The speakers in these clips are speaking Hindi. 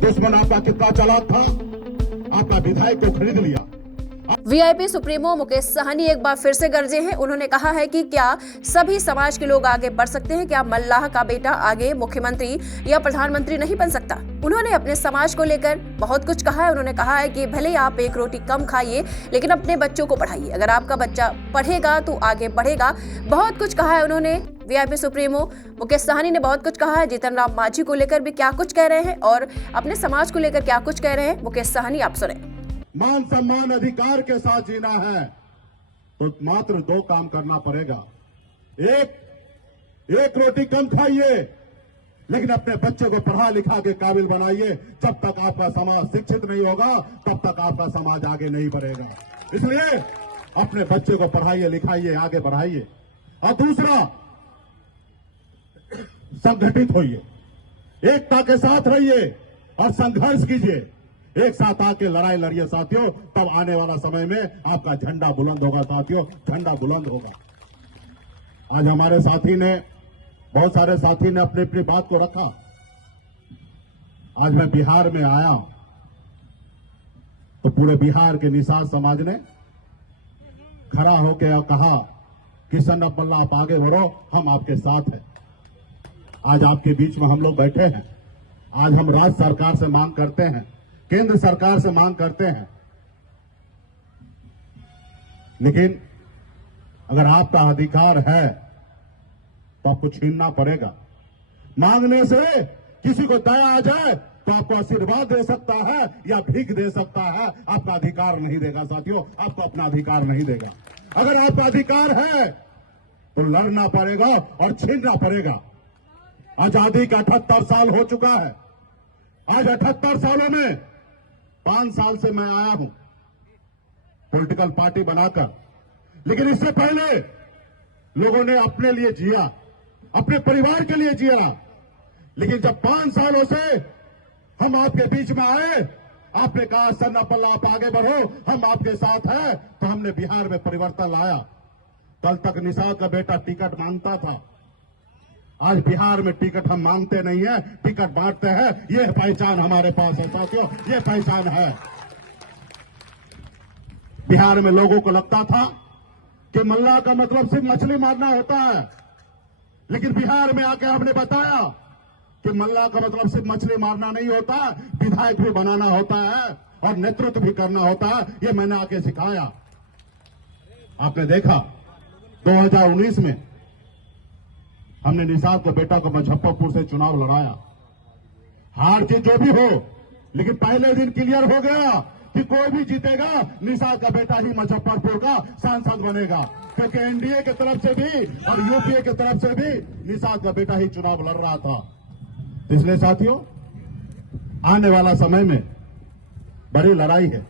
दुश्मन आपका कितना चालाक था, आपका विधायक को खरीद लिया। वीआईपी सुप्रीमो मुकेश साहनी एक बार फिर से गरजे हैं। उन्होंने कहा है कि क्या सभी समाज के लोग आगे बढ़ सकते हैं? क्या मल्लाह का बेटा आगे मुख्यमंत्री या प्रधानमंत्री नहीं बन सकता? उन्होंने अपने समाज को लेकर बहुत कुछ कहा है। उन्होंने कहा है कि भले आप एक रोटी कम खाइए, लेकिन अपने बच्चों को पढ़ाइए। अगर आपका बच्चा पढ़ेगा तो आगे बढ़ेगा। बहुत कुछ कहा है उन्होंने। वीआईपी सुप्रीमो मुकेश साहनी ने बहुत कुछ कहा है। जीतन राम मांझी को लेकर भी क्या कुछ कह रहे हैं और अपने समाज को लेकर क्या कुछ कह रहे हैं, मुकेश साहनी आप सुने। मान सम्मान अधिकार के साथ जीना है तो मात्र दो काम करना पड़ेगा। एक रोटी कम खाइए, लेकिन अपने बच्चे को पढ़ा लिखा के काबिल बनाइए। जब तक आपका समाज शिक्षित नहीं होगा, तब तक आपका समाज आगे नहीं बढ़ेगा। इसलिए अपने बच्चे को पढ़ाइए, लिखाइए, आगे बढ़ाइए। और दूसरा, संगठित होइए, एकता के साथ रहिए और संघर्ष कीजिए। एक साथ आके लड़ाई लड़िए साथियों, तब आने वाला समय में आपका झंडा बुलंद होगा साथियों, झंडा बुलंद होगा। आज हमारे साथी ने, बहुत सारे साथी ने अपनी अपनी बात को रखा। आज मैं बिहार में आया तो पूरे बिहार के निषाद समाज ने खड़ा होकर कहा कि सन्नप मल्ला आप आगे बढ़ो, हम आपके साथ हैं। आज आपके बीच में हम लोग बैठे हैं। आज हम राज्य सरकार से मांग करते हैं, केंद्र सरकार से मांग करते हैं, लेकिन अगर आपका अधिकार है तो आपको छीनना पड़ेगा। मांगने से किसी को दया आ जाए तो आपको आशीर्वाद दे सकता है या भीख दे सकता है, आपका अधिकार नहीं देगा साथियों, आपको अपना अधिकार नहीं देगा। अगर आपका अधिकार है तो लड़ना पड़ेगा और छीनना पड़ेगा। आजादी का 78 साल हो चुका है। आज 78 सालों में 5 साल से मैं आया हूं पॉलिटिकल पार्टी बनाकर, लेकिन इससे पहले लोगों ने अपने लिए जिया, अपने परिवार के लिए जिया। लेकिन जब 5 सालों से हम आपके बीच में आए, आपने कहा सन्ना पल्ला आप आगे बढ़ो, हम आपके साथ हैं, तो हमने बिहार में परिवर्तन लाया। कल तक निषाद का बेटा टिकट मांगता था, आज बिहार में टिकट हम मांगते नहीं है, टिकट बांटते हैं। यह पहचान हमारे पास है साथियों, यह पहचान है। बिहार में लोगों को लगता था कि मल्लाह का मतलब सिर्फ मछली मारना होता है, लेकिन बिहार में आके हमने बताया कि मल्लाह का मतलब सिर्फ मछली मारना नहीं होता, विधायक भी बनाना होता है और नेतृत्व भी करना होता है। यह मैंने आके सिखाया। आपने देखा 2019 में हमने निषाद के बेटा को मुजफ्फरपुर से चुनाव लड़ाया। हार जीत जो भी हो, लेकिन पहले दिन क्लियर हो गया कि कोई भी जीतेगा, निषाद का बेटा ही मुजफ्फरपुर का सांसद बनेगा, क्योंकि एनडीए की तरफ से भी और यूपीए की तरफ से भी निषाद का बेटा ही चुनाव लड़ रहा था। इसलिए साथियों, आने वाला समय में बड़ी लड़ाई है।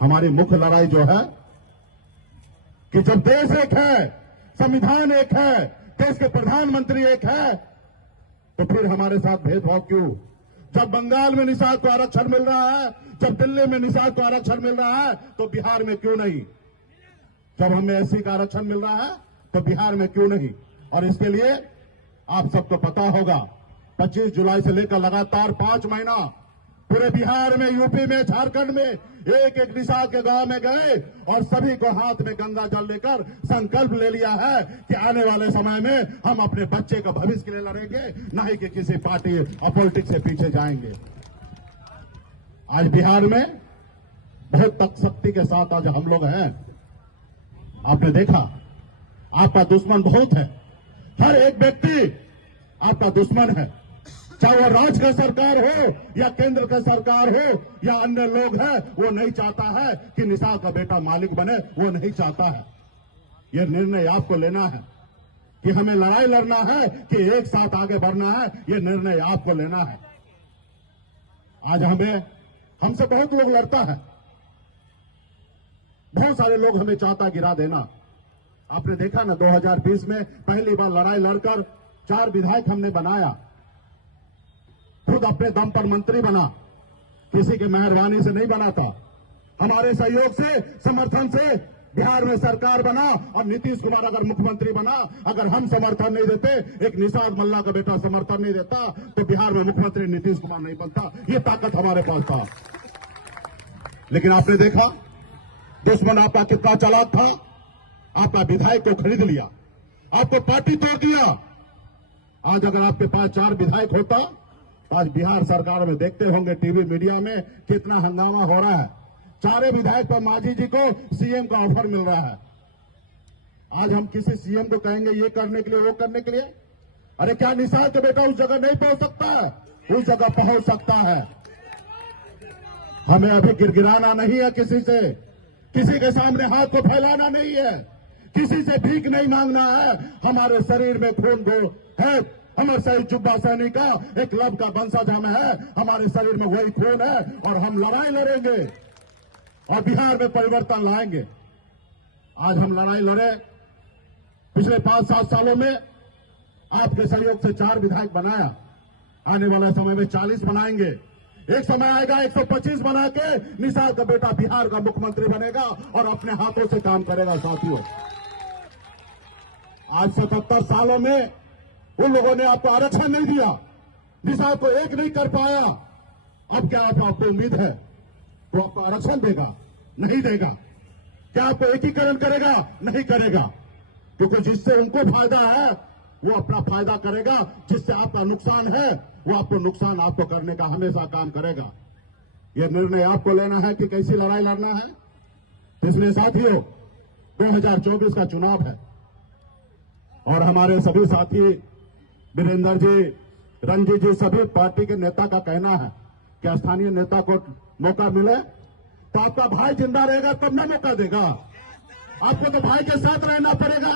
हमारी मुख्य लड़ाई जो है कि जब देश एक है, संविधान एक है, देश के प्रधानमंत्री एक है, तो फिर हमारे साथ भेदभाव क्यों? जब बंगाल में निषाद को आरक्षण मिल रहा है, जब दिल्ली में निषाद को आरक्षण मिल रहा है, तो बिहार में क्यों नहीं? जब हमें एससी का आरक्षण मिल रहा है, तो बिहार में क्यों नहीं? और इसके लिए आप सबको पता होगा, 25 जुलाई से लेकर लगातार 5 महीना पूरे बिहार में, यूपी में, झारखंड में एक एक निषाद के गांव में गए और सभी को हाथ में गंगा जल लेकर संकल्प ले लिया है कि आने वाले समय में हम अपने बच्चे का भविष्य के लिए लड़ेंगे, न ही कि किसी पार्टी और पॉलिटिक्स से पीछे जाएंगे। आज बिहार में बहुत तक शक्ति के साथ आज हम लोग हैं। आपने देखा, आपका दुश्मन बहुत है। हर एक व्यक्ति आपका दुश्मन है, चाहे वो राज्य का सरकार हो या केंद्र का सरकार हो या अन्य लोग हैं। वो नहीं चाहता है कि निषाद का बेटा मालिक बने, वो नहीं चाहता है। ये निर्णय आपको लेना है कि हमें लड़ाई लड़ना है कि एक साथ आगे बढ़ना है। ये निर्णय आपको लेना है। आज हमसे बहुत लोग लड़ता है, बहुत सारे लोग हमें चाहता गिरा देना। आपने देखा ना, 2020 में पहली बार लड़ाई लड़कर 4 विधायक हमने बनाया, खुद अपने दम पर मंत्री बना, किसी की मेहरबानी से नहीं बना था। हमारे सहयोग से, समर्थन से बिहार में सरकार बना और नीतीश कुमार अगर मुख्यमंत्री बना, अगर हम समर्थन नहीं देते, एक निषाद मल्ला का बेटा समर्थन नहीं देता, तो बिहार में मुख्यमंत्री नीतीश कुमार नहीं बनता। ये ताकत हमारे पास था। लेकिन आपने देखा दुश्मन आपका कितना चालाक था। आपका विधायक को खरीद लिया, आपको पार्टी तोड़ दिया। आज अगर आपके पास 4 विधायक होता तो आज बिहार सरकार में देखते होंगे टीवी मीडिया में कितना हंगामा हो रहा है। 4 विधायक पर मांझी जी को सीएम का ऑफर मिल रहा है। आज हम किसी सीएम को कहेंगे ये करने के लिए, वो करने के लिए। अरे क्या निषाद का बेटा उस जगह नहीं पहुंच सकता है? उस जगह पहुंच सकता है। हमें अभी गिड़गिड़ाना नहीं है किसी से, किसी के सामने हाथ को फैलाना नहीं है, किसी से भीख नहीं मांगना है। हमारे शरीर में खून को है, हमारे शहीद जुब्बा सैनी का एक लब का वंशज हम है, हमारे शरीर में वही खून है और हम लड़ाई लड़ेंगे और बिहार में परिवर्तन लाएंगे। आज हम लड़ाई लड़े, पिछले 5-7 सालों में आपके सहयोग से 4 विधायक बनाया, आने वाले समय में 40 बनाएंगे। एक समय आएगा 125 बना के निषाद का बेटा बिहार का मुख्यमंत्री बनेगा और अपने हाथों से काम करेगा। साथियों, आज 77 सालों में उन लोगों ने आपको आरक्षण नहीं दिया, निषाद को एक नहीं कर पाया। अब क्या आपको उम्मीद है वो आपको आरक्षण देगा? नहीं देगा। क्या आपको एकीकरण करेगा? नहीं करेगा। क्योंकि जिससे उनको फायदा है वो अपना फायदा करेगा, जिससे आपका नुकसान है वो आपको नुकसान आपको करने का हमेशा काम करेगा। यह निर्णय आपको लेना है कि कैसी लड़ाई लड़ना है। इसलिए साथियों, 2024 का चुनाव है और हमारे सभी साथी वीरेंद्र जी, रंजीत जी, सभी पार्टी के नेता का कहना है कि स्थानीय नेता को मौका मिले तो आपका भाई जिंदा रहेगा तब ना मौका देगा। आपको तो भाई के साथ रहना पड़ेगा।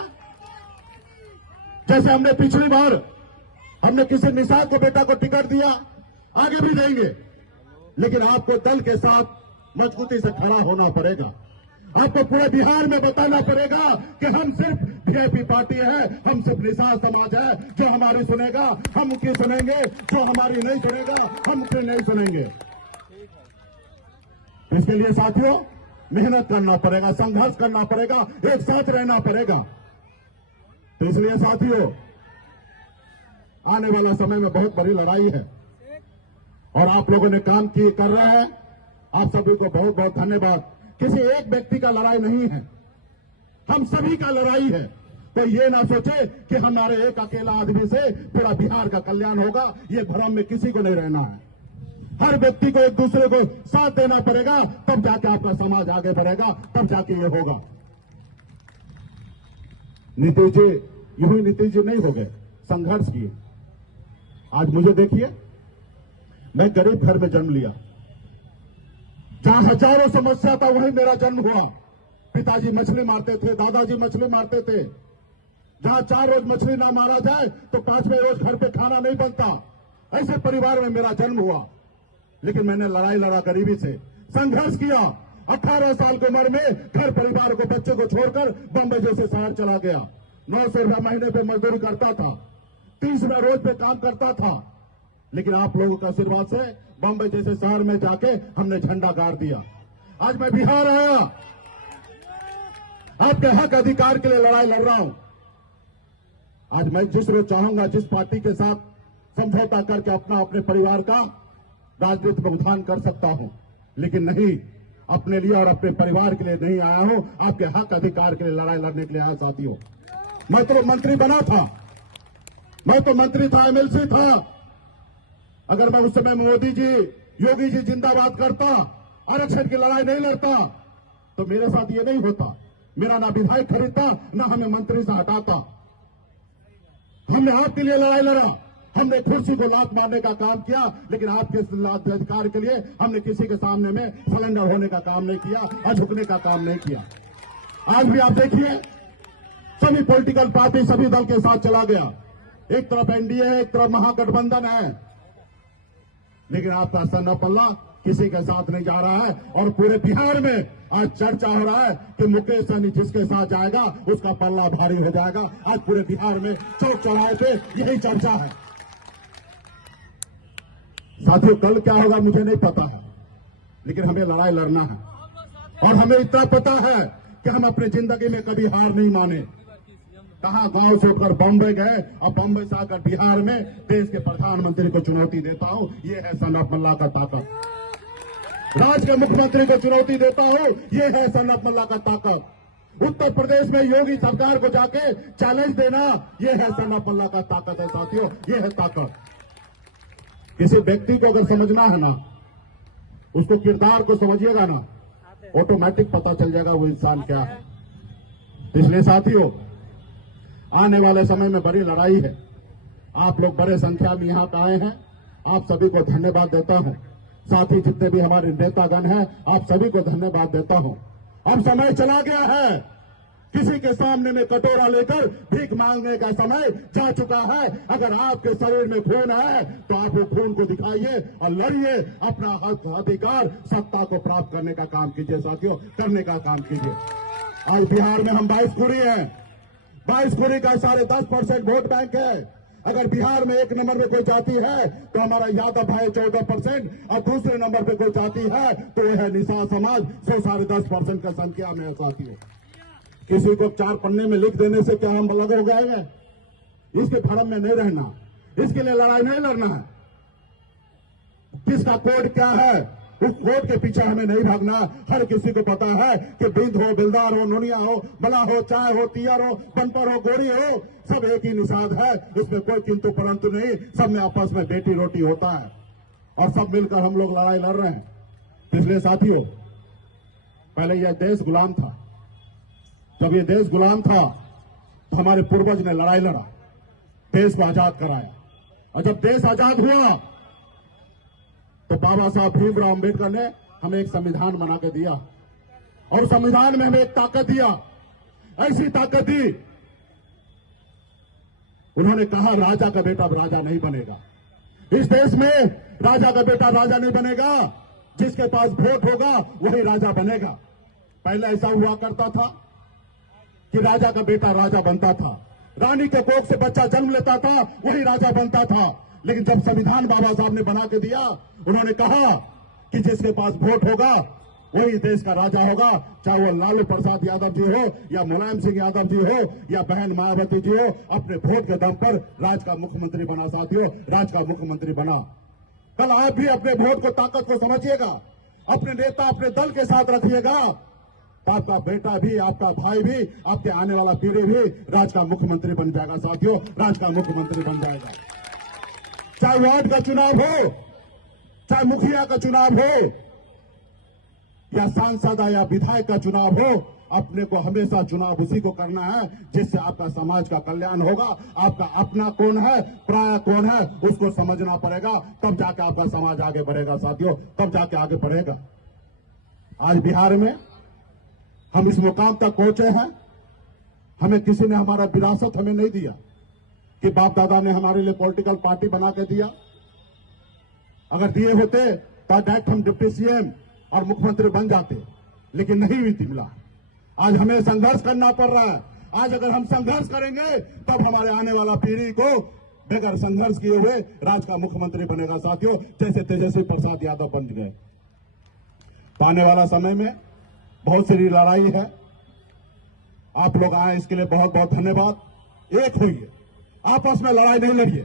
जैसे हमने पिछली बार हमने किसी निषाद को बेटा को टिकट दिया, आगे भी देंगे, लेकिन आपको दल के साथ मजबूती से खड़ा होना पड़ेगा। आपको पूरे बिहार में बताना पड़ेगा कि हम सिर्फ वीआईपी पार्टी है, हम सिर्फ निषाद समाज है। जो हमारी सुनेगा हम उसकी सुनेंगे, जो हमारी नहीं सुनेगा हम उसकी नहीं सुनेंगे। इसके लिए साथियों मेहनत करना पड़ेगा, संघर्ष करना पड़ेगा, एक साथ रहना पड़ेगा। तो इसलिए साथियों आने वाले समय में बहुत बड़ी लड़ाई है और आप लोगों ने काम किए कर रहे हैं। आप सभी को बहुत बहुत धन्यवाद। किसी एक व्यक्ति का लड़ाई नहीं है, हम सभी का लड़ाई है। तो ये ना सोचे कि हमारे एक अकेला आदमी से पूरा बिहार का कल्याण होगा, ये भ्रम में किसी को नहीं रहना है। हर व्यक्ति को एक दूसरे को साथ देना पड़ेगा, तब जाके आपका समाज आगे बढ़ेगा, तब जाके ये होगा। नीतीश जी यूं ही नीतीश जी नहीं हो गए, संघर्ष किए। आज मुझे देखिए, मैं गरीब घर में जन्म लिया, जहां हजारों समस्या था वहीं मेरा जन्म हुआ। पिताजी मछली मारते थे, दादाजी मछली मारते थे। जहां 4 रोज मछली ना मारा जाए तो 5वें रोज घर पे खाना नहीं बनता। ऐसे परिवार में मेरा जन्म हुआ, लेकिन मैंने लड़ाई लड़ा, गरीबी से संघर्ष किया। 18 साल की उम्र में घर परिवार को, बच्चे को छोड़कर बंबई जैसे शहर चला गया। 900 रुपया महीने पे मजदूरी करता था, 30 रुपया रोज पे काम करता था। लेकिन आप लोगों के आशीर्वाद से बंबई जैसे शहर में जाके हमने झंडा गाड़ दिया। आज मैं बिहार आया, आपके हक अधिकार के लिए लड़ाई लड़ रहा हूं। आज मैं जिस रोज चाहूंगा, जिस पार्टी के साथ समझौता करके अपने परिवार का राजनीति में उत्थान कर सकता हूं, लेकिन नहीं, अपने लिए और अपने परिवार के लिए नहीं आया हूं, आपके हक अधिकार के लिए लड़ाई लड़ने के लिए आया। साथियों, मैं तो मंत्री बना था, मैं तो मंत्री था, एमएलसी था। अगर मैं उस समय मोदी जी, योगी जी जिंदाबाद करता, आरक्षण की लड़ाई नहीं लड़ता, तो मेरे साथ ये नहीं होता। मेरा ना विधायक खरीदता, ना हमें मंत्री से हटाता। हमने आपके लिए लड़ाई लड़ा, हमने कुर्सी को लात मारने का काम किया, लेकिन आपके अधिकार के लिए हमने किसी के सामने में सरेंडर होने का काम नहीं किया और झुकने का काम नहीं किया। आज भी आप देखिए, सभी पॉलिटिकल पार्टी सभी दल के साथ चला गया। एक तरफ एनडीए है, एक तरफ महागठबंधन है, लेकिन आपका सन्ना पल्ला किसी के साथ नहीं जा रहा है। और पूरे बिहार में आज चर्चा हो रहा है कि मुकेश सहनी जिसके साथ जाएगा उसका पल्ला भारी हो जाएगा। आज पूरे बिहार में चौक चौराहे पे यही चर्चा है। साथियों, कल क्या होगा मुझे नहीं पता है, लेकिन हमें लड़ाई लड़ना है। और हमें इतना पता है कि हम अपनी जिंदगी में कभी हार नहीं माने। कहा गांव से उठकर बॉम्बे गए और बॉम्बे से आकर बिहार में देश के प्रधानमंत्री को चुनौती देता हूं। ये है सन ऑफ मल्ला का ताकत। राज्य के मुख्यमंत्री को चुनौती देता हूं। ये है सन ऑफ मल्ला का ताकत। उत्तर प्रदेश में योगी सरकार को जाके चैलेंज देना, ये है सन ऑफ मल्ला का ताकत है साथियों, ये है ताकत। किसी व्यक्ति को अगर समझना है ना, उसको किरदार को समझिएगा ना, ऑटोमेटिक पता चल जाएगा वो इंसान क्या है। इसलिए साथियों, आने वाले समय में बड़ी लड़ाई है। आप लोग बड़े संख्या में यहां पे आए हैं, आप सभी को धन्यवाद देता हूं। साथ ही जितने भी हमारे नेतागण हैं, आप सभी को धन्यवाद देता हूं। अब समय चला गया है, किसी के सामने में कटोरा लेकर भीख मांगने का समय जा चुका है। अगर आपके शरीर में खून है तो आप वो खून को दिखाइए और लड़िए, अपना हक अधिकार सत्ता को प्राप्त करने का काम कीजिए साथियों, करने का काम कीजिए। आज बिहार में हम 22 कुरी हैं, 22 कुरी का 10.5% वोट बैंक है। अगर बिहार में एक नंबर पे कोई जाति है तो हमारा यादव भाई 14% और दूसरे नंबर पे कोई जाति है तो यह है निषाद समाज 10.5% का संख्या में है साथियों। किसी को 4 पन्ने में लिख देने से क्या हम अलग हो गए हैं? इसके भरम में नहीं रहना, इसके लिए लड़ाई नहीं लड़ना है। किसका कोड क्या है, उस कोड के पीछे हमें नहीं भागना। हर किसी को पता है कि बिंद हो, बिलदार हो, नुनिया हो, बला हो, चाय हो, तियर हो, बनपर हो, गोरी हो, सब एक ही निषाद है। इसमें कोई किंतु परंतु नहीं, सब में आपस में बेटी रोटी होता है और सब मिलकर हम लोग लड़ाई लड़ रहे हैं। इसलिए साथियों, पहले यह देश गुलाम था। जब ये देश गुलाम था तो हमारे पूर्वज ने लड़ाई लड़ा, देश को आजाद कराया। और जब देश आजाद हुआ तो बाबा साहब भीमराव अंबेडकर ने हमें एक संविधान बना के दिया और संविधान में हमें एक ताकत दिया, ऐसी ताकत दी। उन्होंने कहा राजा का बेटा राजा नहीं बनेगा, इस देश में राजा का बेटा राजा नहीं बनेगा, जिसके पास वोट होगा वही राजा बनेगा। पहले ऐसा हुआ करता था कि राजा का बेटा राजा बनता था, रानी के कोख से बच्चा जन्म लेता था, वही राजा बनता था। लेकिन जब संविधान बाबा साहब ने बना के दिया, उन्होंने कहा कि जिसके पास वोट होगा वही देश का राजा होगा, चाहे वो लालू प्रसाद यादव जी हो या मुलायम सिंह यादव जी हो या बहन मायावती जी हो, अपने वोट के दम पर राज्य का मुख्यमंत्री बना साथियों, राज्य का मुख्यमंत्री बना। कल आप भी अपने वोट को ताकत को समझिएगा, अपने नेता अपने दल के साथ रखिएगा, आपका बेटा भी, आपका भाई भी, आपके आने वाला पीढ़ी भी राज्य का मुख्यमंत्री बन जाएगा साथियों, राज्य का मुख्यमंत्री बन जाएगा। चाहे वार्ड का चुनाव हो, चाहे मुखिया का चुनाव हो या सांसद या विधायक का चुनाव हो, अपने को हमेशा चुनाव उसी को करना है जिससे आपका समाज का कल्याण होगा। आपका अपना कौन है, पराया कौन है, उसको समझना पड़ेगा, तब जाके आपका समाज आगे बढ़ेगा साथियों, तब जाके आगे बढ़ेगा। आज बिहार में हम इस मुकाम तक पहुंचे हैं, हमें किसी ने हमारा विरासत हमें नहीं दिया कि बाप दादा ने हमारे लिए पॉलिटिकल पार्टी बना के दिया। अगर दिए होते तो डायरेक्ट हम डिप्टी सीएम और मुख्यमंत्री बन जाते, लेकिन नहीं भी मिला। आज हमें संघर्ष करना पड़ रहा है। आज अगर हम संघर्ष करेंगे तब हमारे आने वाला पीढ़ी को बगैर संघर्ष किए हुए राज्य का मुख्यमंत्री बनेगा साथियों, जैसे तेजस्वी प्रसाद यादव बन गए। आने वाला समय में बहुत सारी लड़ाई है, आप लोग आए इसके लिए बहुत बहुत धन्यवाद। एक होइए, आपस में लड़ाई नहीं लड़िए,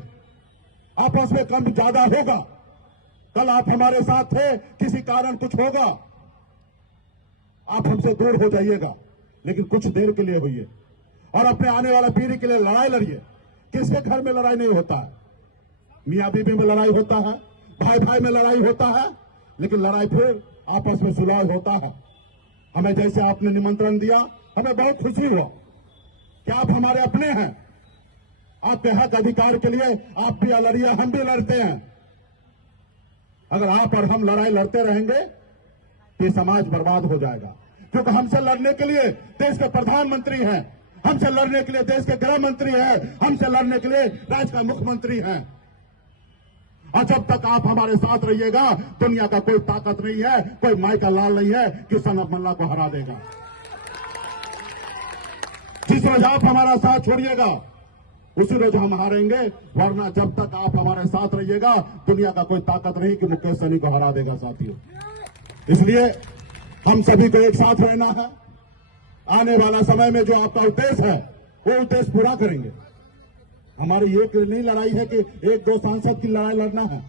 आपस में कम ज्यादा होगा। कल आप हमारे साथ थे, किसी कारण कुछ होगा, आप हमसे दूर हो जाइएगा, लेकिन कुछ देर के लिए होइए और अपने आने वाला पीढ़ी के लिए लड़ाई लड़िए। किसके घर में लड़ाई नहीं होता है, मियां बीबी में लड़ाई होता है, भाई भाई में लड़ाई होता है, लेकिन लड़ाई फिर आपस में सुलह होता है। हमें जैसे आपने निमंत्रण दिया, हमें बहुत खुशी हुआ कि आप हमारे अपने हैं। आपके हक अधिकार के लिए आप भी लड़िए, हम भी लड़ते हैं। अगर आप और हम लड़ाई लड़ते रहेंगे तो समाज बर्बाद हो जाएगा, क्योंकि हमसे लड़ने के लिए देश के प्रधानमंत्री हैं, हमसे लड़ने के लिए देश के गृह मंत्री हैं, हमसे लड़ने के लिए राज्य का मुख्यमंत्री हैं। और जब तक आप हमारे साथ रहिएगा, दुनिया का कोई ताकत नहीं है, कोई माई का लाल नहीं है कि सन ऑफ मल्ला को हरा देगा। जिस रोज आप हमारा साथ छोड़िएगा उसी रोज हम हारेंगे, वरना जब तक आप हमारे साथ रहिएगा दुनिया का कोई ताकत नहीं कि मुकेश सहनी को हरा देगा साथियों। इसलिए हम सभी को एक साथ रहना है, आने वाला समय में जो आपका उद्देश्य है वो उद्देश्य पूरा करेंगे। हमारी ये नहीं लड़ाई है कि एक दो सांसद की लड़ाई लड़ना है,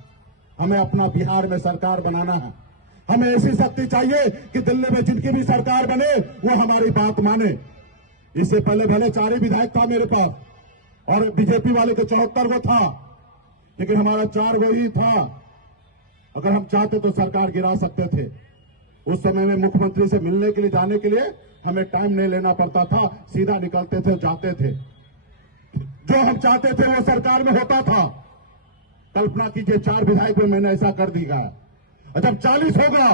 हमें अपना बिहार में सरकार बनाना है। हमें ऐसी शक्ति चाहिए कि दिल्ली में जिनकी भी सरकार बने वो हमारी बात माने। इससे पहले भले 4 ही विधायक था मेरे पास और बीजेपी वाले को 74 गो था, लेकिन हमारा 4 गो ही था। अगर हम चाहते तो सरकार गिरा सकते थे। उस समय में मुख्यमंत्री से मिलने के लिए जाने के लिए हमें टाइम नहीं लेना पड़ता था, सीधा निकलते थे, जाते थे। जो हम चाहते थे वो सरकार में होता था। कल्पना कीजिए 4 विधायक में मैंने ऐसा कर दिया है। जब 40 होगा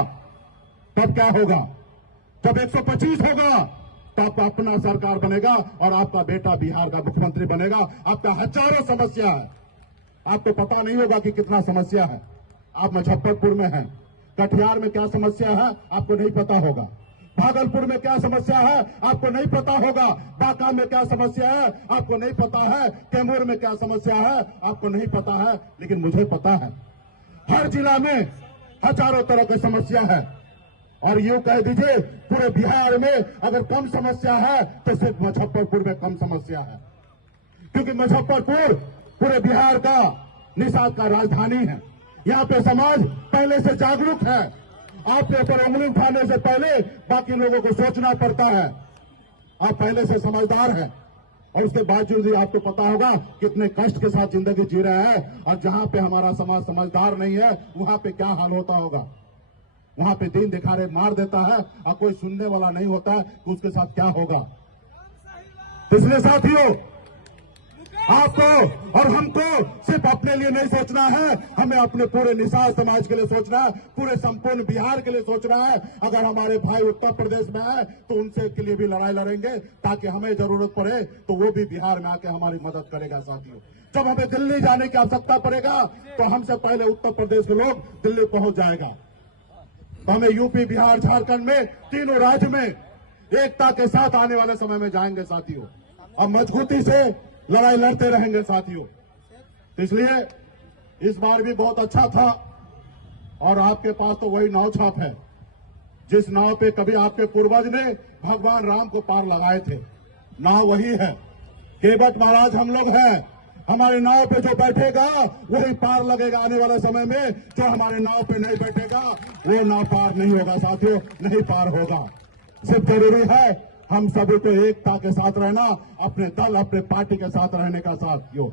तब क्या होगा? जब 125 होगा तब अपना सरकार बनेगा और आपका बेटा बिहार का मुख्यमंत्री बनेगा। आपका हजारों समस्या है, आपको पता नहीं होगा कि कितना समस्या है। आप मुजफ्फरपुर में हैं, कटिहार में क्या समस्या है आपको नहीं पता होगा, भागलपुर में क्या समस्या है आपको नहीं पता होगा, बांका में क्या समस्या है आपको नहीं पता है, कैमूर में क्या समस्या है आपको नहीं पता है, लेकिन मुझे पता है। हर जिला में हजारों तरह की समस्या है और यूं कह दीजिए पूरे बिहार में अगर कम समस्या है तो सिर्फ मुजफ्फरपुर में कम समस्या है, क्योंकि मुजफ्फरपुर पूरे बिहार का निषाद का राजधानी है। यहाँ पे समाज पहले से जागरूक है। आपके ऊपर उंगली उठाने से पहले बाकी लोगों को सोचना पड़ता है। आप पहले से समझदार हैं और उसके बावजूद भी आपको पता होगा कितने कष्ट के साथ जिंदगी जी रहे हैं। और जहां पे हमारा समाज समझदार नहीं है वहां पे क्या हाल होता होगा। वहां पे दिन दिखारे मार देता है और कोई सुनने वाला नहीं होता है तो उसके साथ क्या होगा। इसलिए साथियों, आपको और हमको सिर्फ अपने लिए नहीं सोचना है, हमें अपने पूरे निषाद समाज के लिए सोचना है, पूरे संपूर्ण बिहार के लिए सोचना है। अगर हमारे भाई उत्तर प्रदेश में आए तो उनसे के लिए भी लड़ाई लड़ेंगे, ताकि हमें जरूरत पड़े तो वो भी बिहार में आके हमारी मदद करेगा। साथियों, जब हमें दिल्ली जाने की आवश्यकता पड़ेगा तो हमसे पहले उत्तर प्रदेश के लोग दिल्ली पहुंच जाएगा। तो हमें यूपी, बिहार, झारखंड में तीनों राज्य में एकता के साथ आने वाले समय में जाएंगे साथियों, और मजबूती से लड़ाई लड़ते रहेंगे साथियों। इसलिए इस बार भी बहुत अच्छा था और आपके पास तो वही नाव छाप है जिस नाव पे कभी आपके पूर्वज ने भगवान राम को पार लगाए थे। नाव वही है, केवट महाराज हम लोग हैं। हमारे नाव पे जो बैठेगा वही पार लगेगा आने वाले समय में। जो हमारे नाव पे नहीं बैठेगा वो नाव पार नहीं होगा साथियों, नहीं पार होगा। सिर्फ जरूरी है हम सभी को एकता के साथ रहना, अपने दल, अपने पार्टी के साथ रहने का साथियों।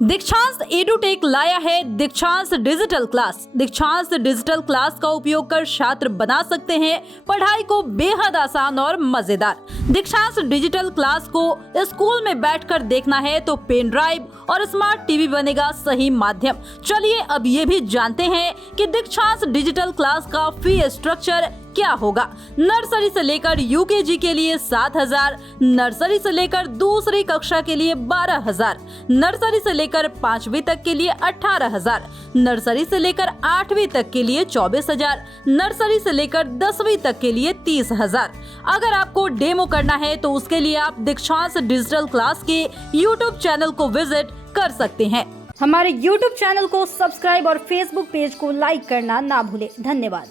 दीक्षांत एडुटेक लाया है दीक्षांत डिजिटल क्लास। दीक्षांत डिजिटल क्लास का उपयोग कर छात्र बना सकते हैं पढ़ाई को बेहद आसान और मजेदार। दीक्षांत डिजिटल क्लास को स्कूल में बैठकर देखना है तो पेन ड्राइव और स्मार्ट टीवी बनेगा सही माध्यम। चलिए अब ये भी जानते हैं कि दीक्षांत डिजिटल क्लास का फी स्ट्रक्चर क्या होगा। नर्सरी से लेकर यूकेजी के लिए 7,000, नर्सरी से लेकर दूसरी कक्षा के लिए 12,000, नर्सरी से लेकर 5वीं तक के लिए 18,000, नर्सरी से लेकर 8वीं तक के लिए 24,000, नर्सरी से लेकर 10वीं तक के लिए 30,000। अगर आपको डेमो करना है तो उसके लिए आप दीक्षांत डिजिटल क्लास के YouTube चैनल को विजिट कर सकते हैं। हमारे YouTube चैनल को सब्सक्राइब और Facebook पेज को लाइक करना ना भूलें। धन्यवाद।